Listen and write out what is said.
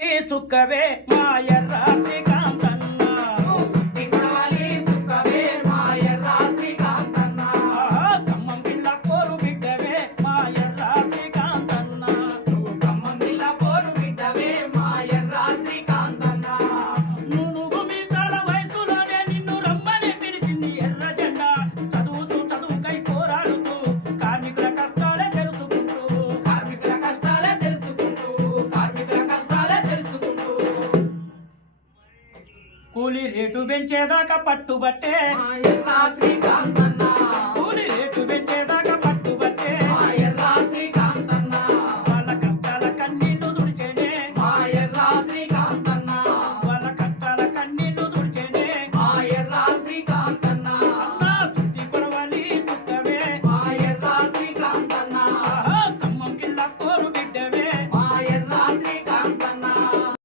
ఈ చుక్కవే మా ఎర్ర శ్రీకాంతన్న సుత్తి కొడవలి సుక్కవే మా ఎర్ర శ్రీకాంతన్న ఖమ్మం పిల్ల పోరు బిడ్డవే మా ఎర్ర శ్రీకాంతన్న నువ్వు ఖమ్మం జిల్లా పోరు బిడ్డవే మా ఎర్ర శ్రీకాంతన్న నువ్వు మీ తల వయసులోనే నిన్ను రమ్మని పిలిచింది ఎర్ర జెండా చదువుతూ చదువుకై పోరాడుతూ కార్మికుల కష్టాలే తెలుసుకుంటూ కార్మికుల కష్టాలే తెలుసుకుంటూ కార్మికుల కష్టాలే తెలుసుకుంటూ కూలీ రేటు పెంచేదాకా పట్టుబట్టే మా ఎర్ర శ్రీకాంతన్న